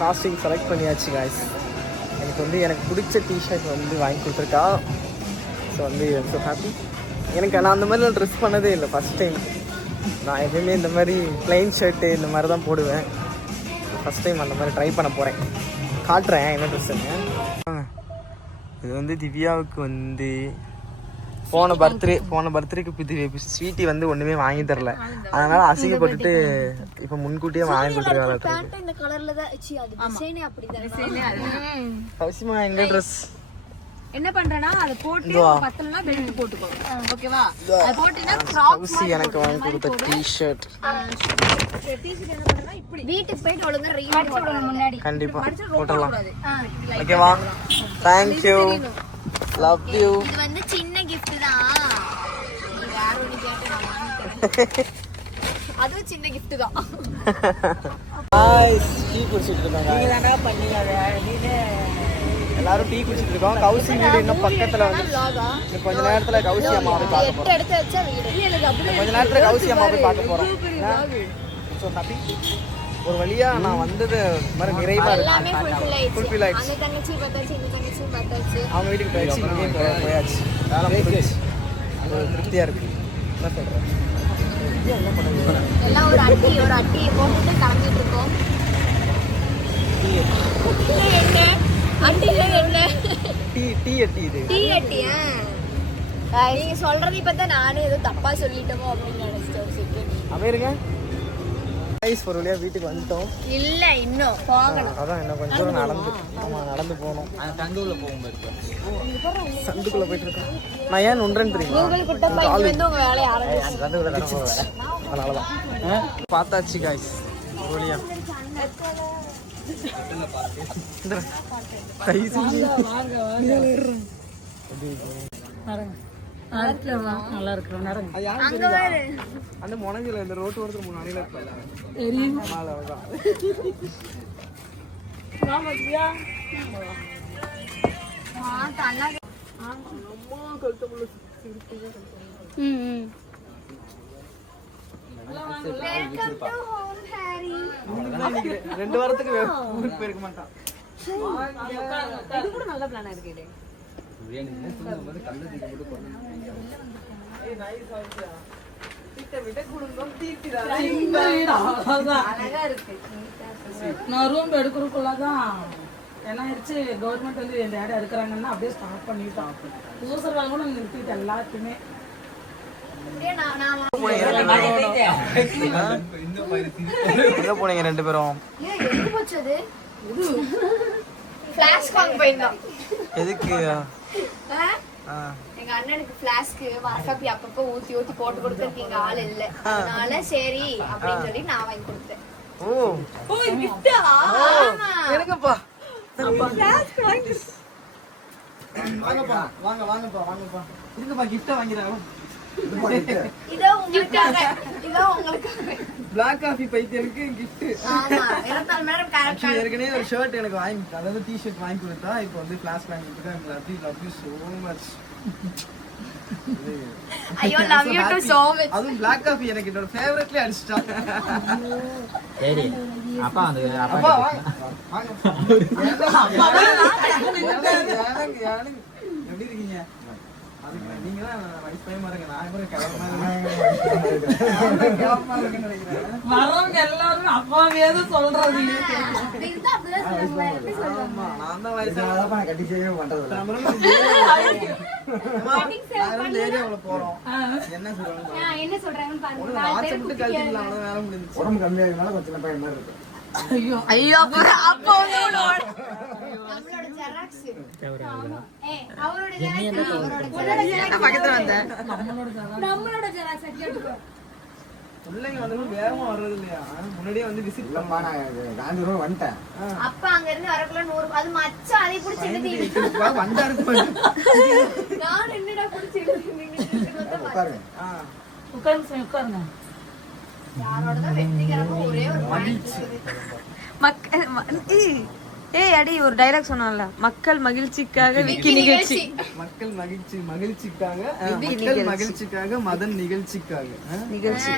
காஸ்டியூம் செலக்ட் பண்ணியாச்சு கைஸ். எனக்கு பிடிச்ச டிஷர்ட் வந்து வாங்கி கொடுத்துருக்கா. ஸோ வந்து ஸோ ஹாப்பி. நான் அந்த மாதிரி ட்ரெஸ் பண்ணதே இல்லை, ஃபஸ்ட் டைம். நான் எப்பயுமே இந்த மாதிரி ப்ளைன் ஷர்ட்டு இந்த மாதிரி தான் போடுவேன். ஃபஸ்ட் டைம் அந்த மாதிரி ட்ரை பண்ண போகிறேன். காட்டுறேன் என்ன ட்ரெஸ்ஸுங்க. இது வந்து திவ்யாவுக்கு வந்து போன பர்த்டேக்கு புது ஸ்வீட்டி வந்து ஒன்றுமே வாங்கி தரல. அதனால அசிங்கப்பட்டுட்டு இப்போ முன்கூட்டியே வாங்கி கொடுத்துருக்காங்க. இந்த கலர்ல தான் அது டிசைனே அப்படிதான். அவசியமா எங்க ட்ரெஸ் என்ன பண்றேன்னா அதை போட்டு பத்தலனா பெல்ட் போட்டுக்கோ. ஓகேவா? அது போட்டினா ஃப்ராக் மாதிரி எனக்கு வாங்கி கொடுத்த டி-ஷர்ட். டி-ஷர்ட் என்ன பண்றேன்னா இப்படி வீட்டுக்கு போயிட்டு ஒழுங்கா ரீட் போடணும் முன்னாடி. கண்டிப்பா போடலாம். ஓகேவா? Thank you. Love you. இது வந்து சின்ன gift தான். நீ வேற ஒன்னு கேட்ட நான் வாங்கிட்டேன். அதுவும் சின்ன gift தான். guys, டீ குடிச்சிட்டு இருக்காங்க. நீங்க தான்டா பண்ணியாத. நீனே எல்லாரும் டீ குடிச்சிட்டு இருக்கோம். கௌசி வீடு இன்னும் பக்கத்துல வந்து கொஞ்ச நேரத்துல கௌசி அம்மா போய் பார்க்க போறோம். எடுத்து வச்சா வீடு. கொஞ்ச நேரத்துல கௌசி அம்மா போய் பார்க்க போறோம். So happy. ஒரு வழியா நான் வந்தது மாதிரி நிறைவா எல்லாமே இருக்கு. ஃபுல்ஃபில் ஆயிடுச்சு. அந்த தங்கச்சி பார்த்தாச்சு, இந்த தங்கச்சி பார்த்தாச்சு. அவங்க வீட்டுக்கு போயாச்சு, இங்கேயும் போயாச்சு. வேலை முடிஞ்சிச்சு. அது திருப்தியா இருக்கு. என்ன சொல்றேன்? எல்லாம் ஒரு அட்டி போட்டுட்டு கிளம்பிட்டு இருக்கோம். அட்டில என்ன? டீ அட்டி இது. டீ அட்டியா? நீங்க சொல்றது பார்த்தா நானே ஏதோ தப்பா சொல்லிட்டோமோ அப்படின்னு நினைச்சிட்டேன் ஒரு செகண்ட். அமேருங்க. கைஸ் ஒரு வழியா வீட்டுக்கு வந்துட்டோம். இல்ல இன்னும் போகணும். அதான் இன்னும் கொஞ்சம் தூரம் நடந்து போகணும். சந்துக்குள்ள போகும்போது சந்துக்குள்ள போயிட்டு இருக்கோம். நான் ஏன் நொன்றேன்னு தெரியுமா? கூகுள் குட்டப்பா இங்க வந்து உங்க வேலைய ஆரம்பிச்சு. அதனாலதான் பார்த்தாச்சு கைஸ் ஒரு வழியா. நல்லா இருக்கிறோம். அந்த முனைஞ்சில இந்த ரோட்டு ஓரத்துல 3 அணில இருப்பாங்க. ரெண்டு வாரத்துக்கு ஊருக்கு போயிருக்க மாட்டான். இது கூட நல்ல பிளானா இருக்கு. நான் ரூம் எடுக்கிறதுக்குள்ளதான் என்ன ஆயிடுச்சு, கவர்மெண்ட் வந்து இந்த இடம் எடுக்கிறாங்கன்னா அப்படியே ஸ்டார்ட் பண்ணிட்டோம். பூசர்வாங்க கூட நிறுத்திட்டு எல்லாத்தையுமே. போனீங்க ரெண்டு பேரும்? எதுக்கு? எங்க அண்ணனுக்கு ஃபிளாஸ்க் வாசாப்பி அப்பப்ப ஊத்தி ஊத்தி போட்டு கொடுத்துருக்கீங்க, ஆள் இல்ல. அதனால சரி அப்படின்னு சொல்லி நான் வாங்கி கொடுத்தேன். எனக்குப்பா வாங்கப்பா வாங்கப்பா வாங்கப்பா இருங்கப்பா, கிஃப்டா வாங்கிடுறாங்க. இதோ உங்களுக்காக. இதோ உங்களுக்காக. பிளாக் காஃபி பைத்தியனுக்கு gift. ஆமா 24 மணி நேரம் கரெக்ட். Actually, ஏற்கனவே ஒரு ஷர்ட் எனக்கு வாங்கி, அதாவது டி-ஷர்ட் வாங்கி கொடுத்தா, இப்போ வந்து ஃபிளாஷ் வாங்கி கொடுத்தா, love you so much. ஐயோ love you too so much. அதுவும் பிளாக் காஃபி எனக்கு என்னோட ஃபேவரட்ல அடிச்சிட்டா. சரி அப்பா வந்து அப்பா வாங்க. எப்படி இருக்கீங்க? அதுக்கு நீங்க தான் வயசு பையமா இருங்க, நான் கூட கிளம்பமா இருக்கேன். வரவங்க எல்லாரும் அப்பாவே தான் சொல்றது. இதுதான் அப்படிதான் சொல்லுவாங்க. எப்படி சொல்லுவாங்க? ஆமா, நான் தான் வயசு கட்டி செய்யவே மாட்டேன். ஏரியாவுல போறோம். என்ன சொல்றாங்க? என்ன சொல்றாங்கன்னு பாருங்க. ஒரு 4 வாட்ச் பேர் மட்டும் கழட்டிடலாம், அவ்வளவு வேலை முடிஞ்சுச்சு. உடம்பு கம்மியாகிறதுனால கொஞ்சம் சின்ன பையன் மாதிரி இருக்கு. ஐயோ அப்போ நம்மளோட ஜெராக்ஸ். அவரோட ஜெராக்ஸ் பக்கத்துல வந்தேன். நம்மளோட ஜெராக்ஸ் எடுத்துக்கோ. பிள்ளைங்க வந்து வேகமா வர்றது இல்லையா? முன்னாடியே வந்து விசிட் இல்லம்மா, நான் காந்தி ரோடு வந்துட்டேன். அப்ப அங்க இருந்து வரக்குள்ள 100 அது மச்சான் அதை புடிச்சு இழுத்து வண்டா இருக்கு. நான் என்னடா புடிச்சு இழுத்து உட்காருங்க. உட்காருங்க. யாரோட வெற்றிகரமா ஒரே ஒரு ஏய் அடி ஒரு டைலாக் சொன்னான்ல, மக்கள் மகிழ்ச்சிக்காக விக்கி நிகழ்ச்சி. மக்கள் மகிழ்ச்சிக்காக மக்கள் மகிழ்ச்சிக்காக மதன் நிகழ்ச்சிக்காக நிகழ்ச்சி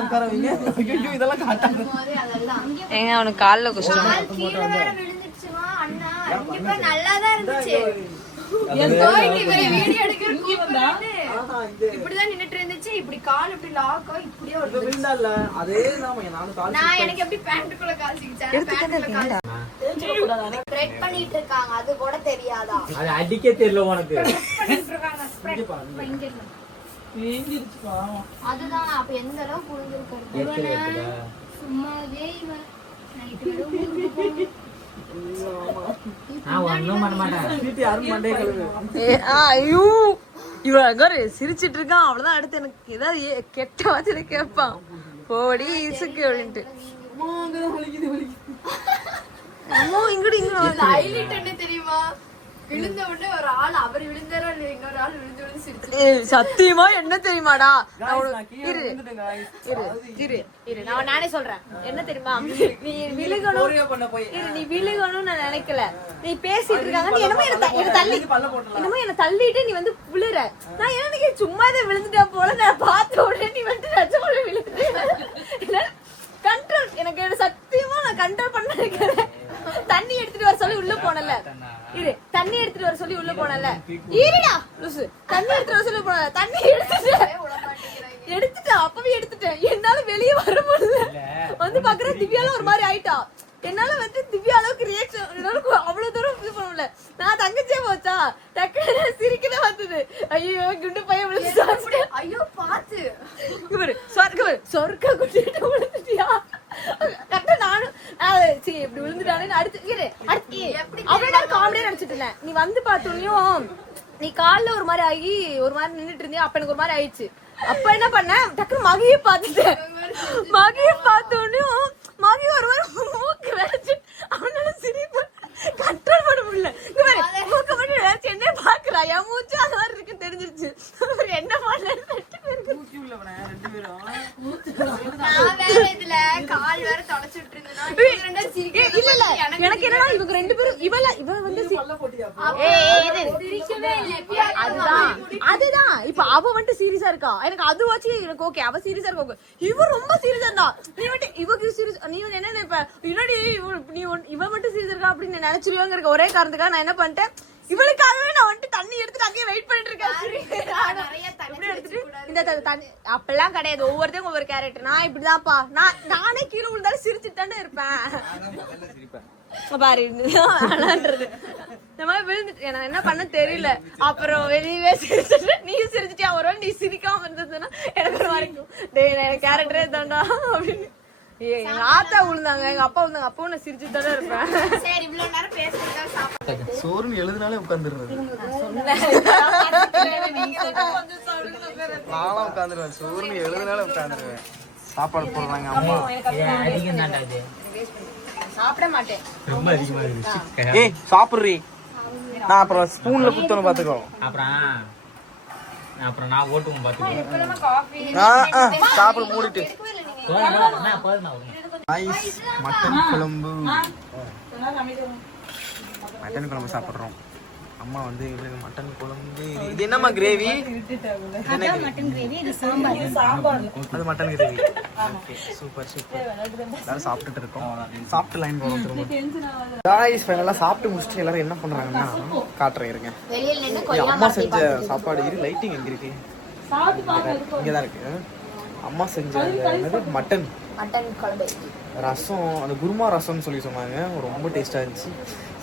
உட்காரவீங்க. இதெல்லாம் காட்டாங்க. அதெல்லாம் ஏங்க அவனுக்கு கால்ல குஷ்டம். கால் கீழே வேற விழுந்துச்சுமா அண்ணா. இங்க பாரு நல்லாதான் இருந்துச்சு. போயிட்டு இவரை வீடியோ எடுக்கிறதுக்கு இப்படிதான் நின்னுட்டு இருந்துச்சு. இப்படி கால் இப்படி லாக் ஆகி இப்படியே ஒரு விழுந்தால அதே தான் நானும் கால் நான் எனக்கு எப்படி பேண்ட்டுக்குள்ள கால் சிக்கிச்சேன். பேண்ட்டுக்குள்ள கால் ஸ்ப்ரெட் பண்ணிட்டு இருக்காங்க. அது கூட தெரியாதா? அது அடிக்க தெரியல உனக்கு. வீங்கிருச்சு பாவம். அதுதான் அப்ப எந்த அளவு புரிஞ்சிருக்காரு. சும்மாவே இவன் நைட்டு வரை ஊருக்கு போகணும். நான் ஒண்ணும் பண்ண மாட்டேன். வீட்டு யாரும் மண்டே கழுவு. ஐயோ இவன் பாரு சிரிச்சிட்டு இருக்கான். அவ்வளவுதான் அடுத்து எனக்கு ஏதாவது கெட்ட வார்த்தை கேட்பான். போடி இசுக்கு அப்படின்ட்டு. அம்மோ இங்கடி இங்க ஹைலைட் என்ன தெரியுமா? விழுந்த உடனே ஒரு ஆள் அவர் விழுந்தாரா இல்ல இன்னொரு ஆள் விழுந்து விழுந்து சிரிச்சு. சத்தியமா என்ன தெரியுமாடா? நான் நானே சொல்றேன் என்ன தெரியுமா, நீ விழுகணும் நீ விழுகணும்னு நான் நினைக்கல. நீ பேசிட்டு இருக்காங்க, நீ என்னமோ என்ன தள்ளிட்டு நீ வந்து விழுற. நான் என்ன சும்மா இதை விழுந்துட்டா போல நான் பார்த்த உடனே நீ வந்து நச்சோட விழுந்துட்டு கண்ட்ரோல். எனக்கு சத்தியமா நான் கண்ட்ரோல் பண்ண நினைக்கிறேன். தண்ணி எடுத்துட்டு வர சொல்லி உள்ள போனல தண்ணி எடுத்துட்டு வர சொல்லி உள்ள போனல இருடா லூசு. தண்ணி எடுத்துட்டு வர சொல்லி போனல தண்ணி எடுத்துட்டேன் அப்பவே எடுத்துட்டேன். என்னால வெளியே வர முடியல. வந்து பாக்குறேன் திவ்யால ஒரு மாதிரி ஆயிட்டா. என்னால வந்து திவ்யா அளவுக்கு ரியாக்ஷன் அவ்வளவு தூரம் இது பண்ண முடியல. நான் தங்கச்சே போச்சா டக்குனு சிரிக்கவே வந்தது. ஐயோ குண்டு பையன் விழுந்துச்சு. ஐயோ பாத்து சொர்க்க குட்டிட்டு விழுந்துட்டியா? கரெக்டா நானும் சரி இப்படி விழுந்துட்டானு அடுத்து அவரோட காமெடியா நினைச்சிட்டு இருந்தேன். நீ வந்து பார்த்தோன்னையும் நீ கால்ல ஒரு மாதிரி ஆகி ஒரு மாதிரி நின்னுட்டு இருந்தியா. அப்ப எனக்கு ஒரு மாதிரி ஆயிடுச்சு. அப்ப என்ன பண்ண டக்குனு மகிய பாத்துட்டேன். மகிய பார்த்தோன்னையும் மகிய ஒரு மாதிரி மூக்கு வெடிச்சு அவனால சிரிப்பு கண்ட்ரோல் பண்ண முடியல. மூக்கு மட்டும் வெடிச்சு என்ன பாக்குறா என் மூச்சு அது மாதிரி இருக்கு தெரிஞ்சிருச்சு. என்ன பண்ண நான் வேற இதுல கால் வேற தொடச்சிட்டு இருந்தேன்னா எனக்கு என்னன்னா இவங்க ரெண்டு பேரும் இவ வந்து அதுதான் இப்ப அவ வந்துட்டு சீரியஸா இருக்கா. எனக்கு அது வச்சு எனக்கு ஓகே அவ சீரியஸா இருக்கா. இவ ரொம்ப சீரியஸா இருந்தா. நீ வந்து இவக்கு சீரியஸ் நீ என்ன நினைப்ப இவனடி நீ இவ மட்டும் சீரியஸா இருக்கா அப்படின்னு நினைச்சிருவாங்க. ஒரே காரணத்துக்காக நான் என்ன பண்ணிட்டேன், இவளுக்காகவே நான் வந்துட்டு தண்ணி எடுத்துட்டு அங்கேயே வெயிட் பண்ணிட்டு இருக்கேன். இந்த தண்ணி அப்பெல்லாம் கிடையாது. ஒவ்வொருத்தையும் ஒவ்வொரு கேரக்டர். நான் இப்படிதான்ப்பா நானே கீழே விழுந்தாலும் சிரிச்சுட்டு தானே இருப்பேன். பாரு விளாண்டுறது இந்த மாதிரி விழுந்துட்டு நான் என்ன பண்ண தெரியல. அப்புறம் வெளியவே சிரிச்சுட்டு நீயும் சிரிச்சுட்டியா ஒரு நீ சிரிக்காம இருந்ததுன்னா எனக்கு ஒரு வரைக்கும் எனக்கு கேரக்டரே தாண்டா அப்படின்னு. எங்க ஆத்தா விழுந்தாங்க, எங்க அப்பா விழுந்தாங்க. அப்பவும் நான் சிரிச்சுட்டு தானே இருப்பேன். சரி இவ்வளவு நேரம் பேசுறதா சோறுன்னு எழுதுனாலே உட்காந்துருந்தது. நானும் உட்காந்துருவேன். சோறுன்னு எழுதுனாலே உட்காந்துருவேன். சாப்பாடு போடுறாங்க அம்மா. அதிகம் தாண்டா இது. சாப்பிட மாட்டேன். ரொம்ப அதிகமா இருக்கு. ஏய் சாப்பிடுறீ. நான் அப்புறம் ஸ்பூன்ல குத்தணும் பாத்துக்கோ. அப்புறம் அப்புறம் நான் ஓட்டுவோம் பாத்துக்கோ. சாப்பிட மூடிட்டு போதுமா ஐஸ் மட்டன் குழம்பு. மட்டன் குழம்பு சாப்பிட்றோம். அம்மா வந்து இவங்களுக்கு மட்டன் குழம்பு. இது என்னம்மா கிரேவி? மட்டன் கிரேவி, இது சாம்பார். அது mutton gravy. Okay super super. எல்லாரும் சாப்பிட்டுட்டு இருக்கோம். சாப்பிட்டு லைன் போகிறோம் திரும்ப. காய்ஸ் ஃபைனலாக சாப்பிட்டு முடிச்சுட்டு எல்லாரும் என்ன பண்ணுறாங்கன்னா காட்டுறேன் இருங்க. வெளியில நின்னு அம்மா செஞ்ச சாப்பாடு இரு. லைட்டிங் எங்க இருக்கு? இங்கே தான் இருக்கு. அம்மா செஞ்ச மட்டன் குழம்பு, ரசம், அந்த குருமா ரசம்னு சொல்லி சொன்னாங்க. ரொம்ப டேஸ்ட்டாக இருந்துச்சு.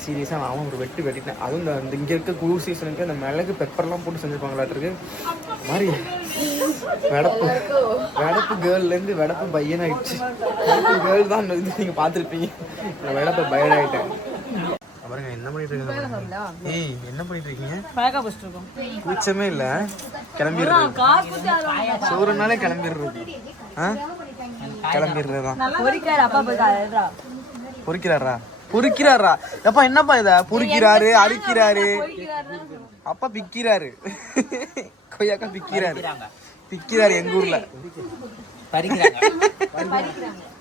சீரியஸாக நானும் ஒரு வெட்டிட்டேன். அதுவும் இந்த இங்கே இருக்க குளிர் சீசனுக்கு அந்த மிளகு பெப்பர்லாம் போட்டு செஞ்சுருப்பாங்களாட்டிருக்கு. மாதிரி வெடப்பு கேர்ள்லேருந்து வெடப்பு பையன் ஆயிடுச்சு. கேர்ள் தான் இது நீங்கள் பார்த்துருப்பீங்க. நான் வெடப்பு பையன் ஆகிட்டேன். பாருங்க என்ன பண்ணிட்டு இருக்கீங்க? ஏய் என்ன பண்ணிட்டு இருக்கீங்க? கூச்சமே இல்லை. கிளம்பிடுறது சோறுனாலே கிளம்பிடுறது. கிளம்பிடுறதுதான். பொறிக்கிறாரா? எப்பா என்னப்பா இத பொறிக்கிறாரு, அரிக்கிறாரு, அப்பா பிக்கிறாரு. கொய்யாக்கா பிக்கிறாரு எங்க ஊர்ல.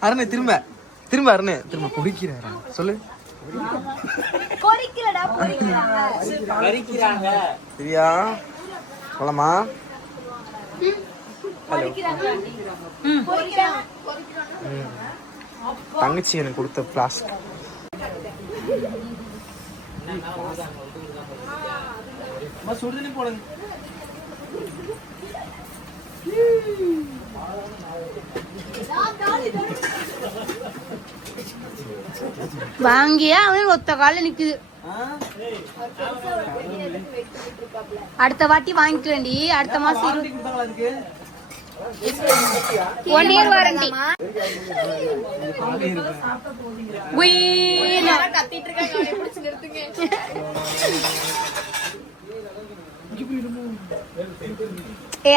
அருண் திரும்ப அருண் பொறிக்கிறாரா சொல்லு. சரியா போலாமா? தங்கச்சி எனக்கு கொடுத்த பிளாஸ்க். சுடுதண்ணி போடுங்க. வாங்கியா அவன் ஒத்த கால நிக்குது. அடுத்த வாட்டி வாங்கிக்கலண்டி. அடுத்த மாசம் 1 year வாரண்டி. கத்திட்டு இருக்காங்க, பிடிச்சு நிறுத்துங்க.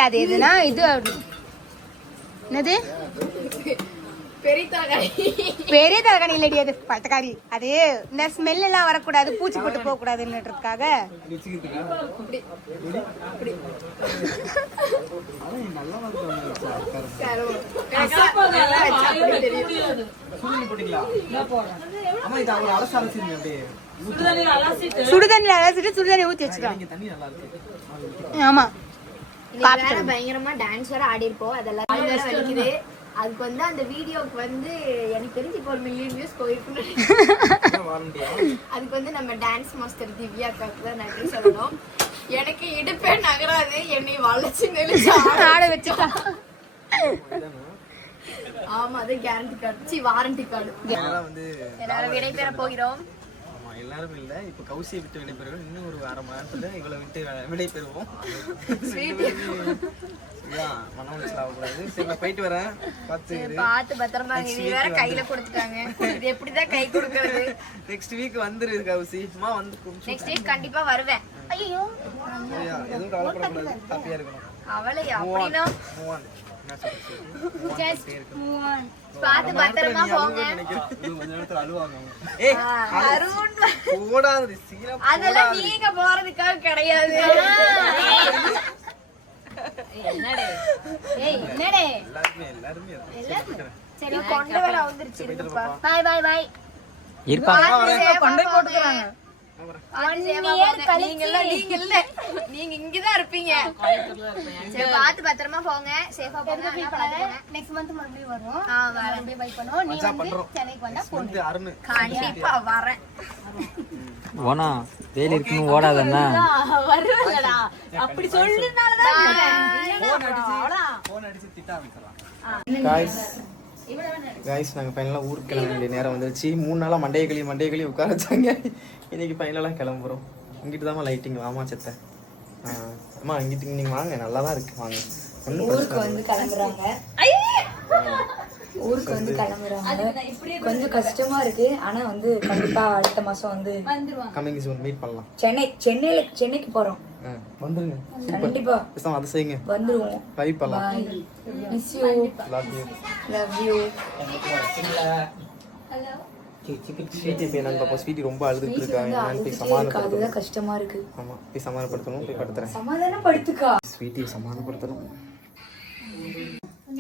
அது எதுனா இது என்னது பெரிய தலகாணி இல்லடி, அது பட்டக்காரி. அது இந்த ஸ்மெல் எல்லாம் வரக்கூடாது, பூச்சி போட்டு போக கூடாதுன்றதுக்காக. சுடுதண்ணில அலசிட்டு சுடுதண்ணி ஊத்தி வச்சுக்கலாம். ஆமா பயங்கரமா டான்ஸ் வேற ஆடி இருப்போம். அதெல்லாம் வலிக்குது. அதுக்கு வந்து அந்த வீடியோக்கு வந்து எனக்கு தெரிஞ்சு இப்போ 1 million views போயிருக்குன்னு. அதுக்கு வந்து நம்ம டான்ஸ் மாஸ்டர் திவ்யாக்காக்கு தான் நன்றி சொல்லணும். எனக்கு இடுப்பே நகராது, என்னை வளைச்சு நெளிச்சு ஆட வச்சுட்டா. ஆமா, அது கேரண்டி கார்டு, வாரண்டி கார்டு. எல்லாரும் விடைபெற போகிறோம். எல்லாரும் இல்ல, இப்ப கௌசியை விட்டு விடைபெறுவோம். இன்னும் ஒரு 1/2 மணி நேரத்துல இவளை விட்டு விடைபெறுவோம். போயிட்டு வரேன். பார்த்து பத்திரமா. நீ வேற கையில கொடுத்துட்டாங்க. இது எப்படிதான் கை கொடுக்கறது? நெக்ஸ்ட் வீக் வந்துரு கௌசி. சும்மா வந்து நெக்ஸ்ட் வீக் கண்டிப்பா வருவேன். ஐயோ எதுவும் கவலைப்படக்கூடாது, ஹாப்பியா இருக்கணும். அவளை அப்படின்னா பார்த்து பத்திரமா போங்க. அதெல்லாம் நீங்க போறதுக்காக கிடையாது. சரி கொண்டு வர வந்துருச்சு. பாய் பாய் பாய். நீங்க இங்கதான் இருப்பீங்க. பார்த்து பத்திரமா போங்க. சேஃபா போங்க. நெக்ஸ்ட் மந்த் மறுபடியும் வரும். மறுபடியும் பை பண்ணுவோம். நீ வந்து சென்னைக்கு வந்தா போன் கண்டிப்பா வரேன். ஓனா வேலை இருக்குன்னு ஓடாதண்ணா. வருவலடா அப்படி சொல்லுனாலதான் காய்ஸ் நாங்கள் ஃபைனலாக ஊருக்கு கிளம்ப வேண்டிய நேரம் வந்துருச்சு. 3 நாளாக மண்டைய களி உட்கார வச்சாங்க. இன்னைக்கு ஃபைனலாக கிளம்புறோம். இங்கிட்டு தான் லைட்டிங். ஆமா செத்த அம்மா இங்கிட்டு நீங்கள் வாங்க, நல்லா தான் இருக்கு. வாங்க. ஊருக்கு வந்து கிளம்புறாங்க. கொஞ்சம் கஷ்டமா இருக்கு. ஆனா வந்து கண்டிப்பா அடுத்த மாசம் வந்து கமிங் சூன் மீட் பண்ணலாம். சென்னைக்கு போறோம். வந்துருங்க. கண்டிப்பா அதை செய்யுங்க. வந்துருவோம். பை பண்ணலாம். Miss you, love you. Love you. Sweetie போய் என்னன்னு பாப்போம். ஸ்வீட்டி ரொம்ப அழுதுட்டு இருக்கா. என்னன்னு போய் அதுதான் சமாதானப்படுத்தணும். கஷ்டமா இருக்கு. ஆமா, போய் சமாதானப்படுத்தணும். போய் படுத்துறேன். சமாதானம் படுத்துக்கா. ஸ்வீட்டியை சமாதானப்படுத்தணும்.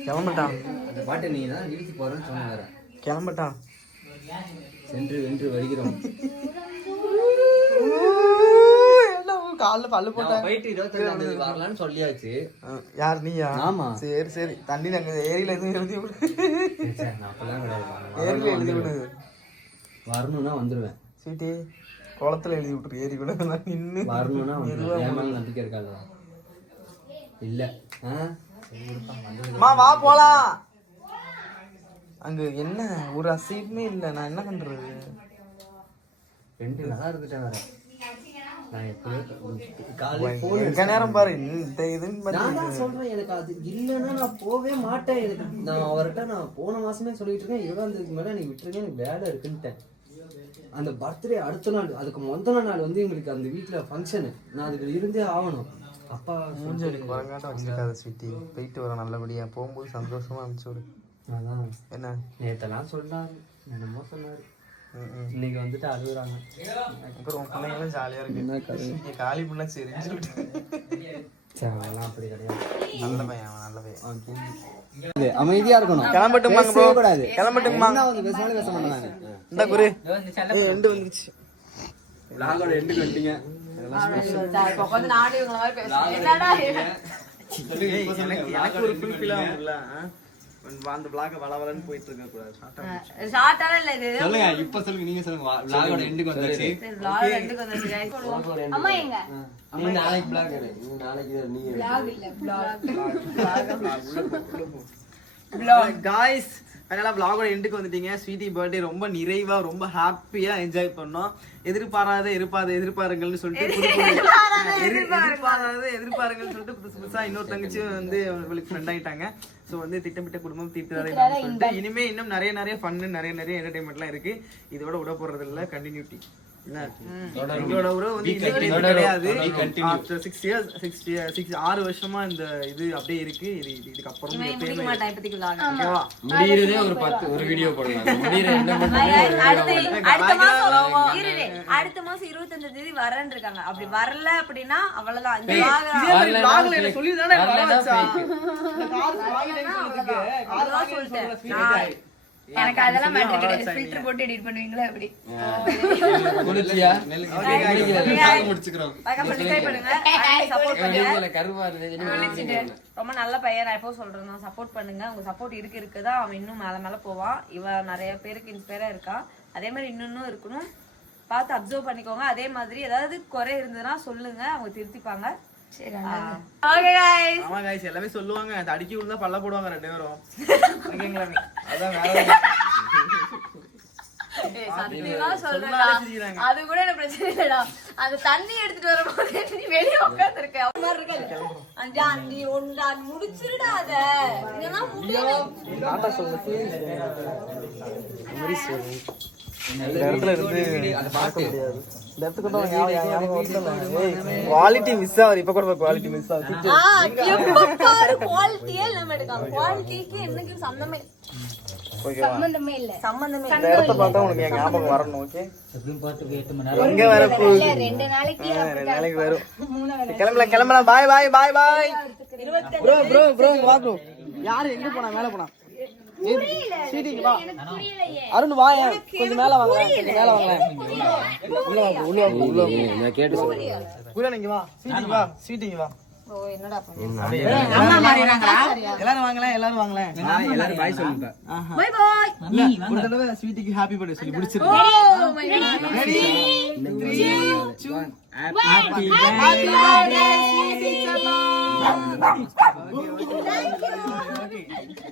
கிளம்பட்டான். அந்த பாட்டை நீ தான் நிறுத்தி போறேன்னு சொன்ன வேற. கிளம்பட்டான். சென்று வென்று வருகிறோம். காலைல பல்லு போட்டேன். போயிட்டு 25 வரலான்னு சொல்லியாச்சு. யார் நீயா? ஆமா. சரி சரி. தண்ணி நாங்க ஏரியில எதுவும் எழுதி விடு. நான் அப்பெல்லாம் கிடையாது. ஏரியில எழுதி விடு. வரணும்னா வந்துருவேன். ஸ்வீட்டி குளத்துல எழுதி விட்டுரு. ஏரி கூட நின்று வரணும்னா வந்துருவேன். என் மேல நம்பிக்கை இருக்காது இல்ல. வா போலாம். அங்க என்ன ஒரு அசைவுமே இல்ல. நான் என்ன பண்றது? 2 நாளா இருந்துட்டேன் வேற. நான் எங்க நேரம் பாரு. இந்த இதுன்னு நான் தான் சொல்றேன், எனக்கு அது இல்லைன்னா நான் போவே மாட்டேன். எனக்கு நான் அவர்கிட்ட நான் போன மாசமே சொல்லிட்டு இருக்கேன், 20 மேல நீ விட்டுருங்க, எனக்கு வேலை இருக்குன்ட்டேன். அந்த பர்த்டே அடுத்த நாள், அதுக்கு முதல் நாள் வந்து எங்களுக்கு அந்த வீட்டுல ஃபங்க்ஷனு, நான் அதுக்கு இருந்தே ஆகணும். அப்பா மூஞ்சலுக்கு வரங்காட்டம் வச்சிருக்காத ஸ்வீட்டி. போயிட்டு வர நல்லபடியா. போகும்போது சந்தோஷமா அனுப்பிச்சு விடு. அதான் என்ன நேத்தெல்லாம் சொன்னாரு, என்னமோ சொன்னாரு. இன்னைக்கு வந்துட்டு அழுகுறாங்க. அப்புறம் பிள்ளைங்களும் ஜாலியா இருக்கு. நீ காலி பண்ண சரி அதெல்லாம் அப்படி கிடையாது. நல்ல பையன் அவன், நல்ல பையன். அமைதியா இருக்கணும். கிளம்பட்டுமா கூடாது. கிளம்பட்டுமா? பேசாலும் பேச மாட்டாங்க. இந்த குரு எண்டு வந்துருச்சு. விளாகோட எண்டுக்கு வந்துட்டீங்க. நானே இவங்கள மாதிரி பேசுறேன். என்னடா எனக்கு ஒரு ஃபுல்ஃபில் ஆகும்ல. அந்த vlog வளவலன்னு போயிட்டு இருக்க கூடாது. ஷார்ட்டால இல்ல இது. சொல்லுங்க, இப்ப சொல்லுங்க, நீங்க சொல்லுங்க. விளாகோட எண்டுக்கு வந்துருச்சு. vlog ரெண்டுக்கு வந்துருச்சு guys. அம்மா எங்க? நீ நாளைக்கு விளாக் எடு. நீ நாளைக்கு நீங்க vlog இல்ல vlog guys, அதனால vlog-ஓட எண்டுக்கு வந்துட்டீங்க. ஸ்வீட்டி பர்த்டே ரொம்ப நிறைவா ரொம்ப ஹாப்பியா என்ஜாய் பண்ணோம். எதிர்பாருங்கள்னு சொல்லிட்டு எதிர்பாருங்கள்னு சொல்லிட்டு புதுசா இன்னொரு தங்கச்சி வந்து அவங்களுக்கு ஃப்ரெண்ட் ஆயிட்டாங்க. ஸோ வந்து திட்டமிட்ட குடும்பம் தீர்த்துறாரு சொல்லிட்டு இனிமே இன்னும் நிறைய நிறைய ஃபன்னு நிறைய என்டர்டைன்மெண்ட்லாம் இருக்கு. இதோட விட போறது இல்ல, கண்டினியூட்டி. எங்களோட உறவு வந்து கிடையாது. 6 வருஷமா இந்த இது அப்படியே இருக்கு. இதுக்கு அப்புறம் முடியறதே ஒரு வீடியோ போடலாம். அடுத்த மாசம் 25 தேதி வரேன்னு இருக்காங்க. அப்படி வரல அப்படின்னா அவ்வளவுதான். எனக்கு அதெல்லாம் மேட்டர் கிடையாது. ஃபில்டர் போட்டு எடிட் பண்ணுவீங்களா அப்படி? முடிச்சியா? முடிச்சுக்கிறோம். சப்ஸ்கிரைப் பண்ணுங்க, சப்போர்ட் பண்ணுங்க. ரொம்ப நல்ல பையன். நான் எப்போ சொல்றேன், சப்போர்ட் பண்ணுங்க. உங்க சப்போர்ட் இருக்குதான் அவன் இன்னும் மேல போவான். இவன் நிறைய பேருக்கு இன்ஸ்பயரா இருக்கா. அதே மாதிரி இன்னும் இருக்கணும். பார்த்து அப்சர்வ் பண்ணிக்கோங்க. அதே மாதிரி ஏதாவது குறை இருந்ததுன்னா சொல்லுங்க, அவங்க திருத்திப்பாங்க. எல்லாமே சொல்லுவாங்க. தடிக்கி விழுந்தா பல்ல போடுவாங்க 2 பேரும். அதான் அது கூட எனக்கு பிரச்சனை இல்லடா. அந்த தண்ணி எடுத்துட்டு வரும்போது நீ வெளியே உட்கார்ந்து இருக்க மாதிரி இருக்காது. நீ ஒன்றா முடிச்சிருடா. அத இந்த இடத்துல இருந்து பார்க்க முடியாது. இந்த இடத்துக்கு குவாலிட்டி மிஸ் ஆகுது. இப்ப கூட குவாலிட்டி மிஸ் ஆகுது. குவாலிட்டியே இல்லாம எடுக்காங்க. குவாலிட்டிக்கு என்னைக்கு சம்பந்தமே இல்ல. இந்த இடத்த பார்த்தா உனக்கு என் ஞாபகம் வரணும். ஓகே, எங்க வர 2 நாளைக்கு 2 நாளைக்கு வரும். கிளம்பலாம். பாய் பாய் பாய் பாய். ப்ரோ வா ப்ரோ. யாரு எங்க போனா? மேல போனா. வா அருண், வா கொஞ்சம் மேல வாங்க. உள்ள நான் கேட்டு சொல்றேன். குரு நீங்க வா. ஸ்வீட்டிங்க வா. என்னடா எல்லாரும் வாங்கலாம். எல்லாரும் பாய் சொல்லுங்க. Bye bye. ஒரு தடவை ஸ்வீட்டிக்கு ஹாப்பி பர்த்டே சொல்லி முடிச்சிருக்கோம். Ready 3 2 1 happy birthday.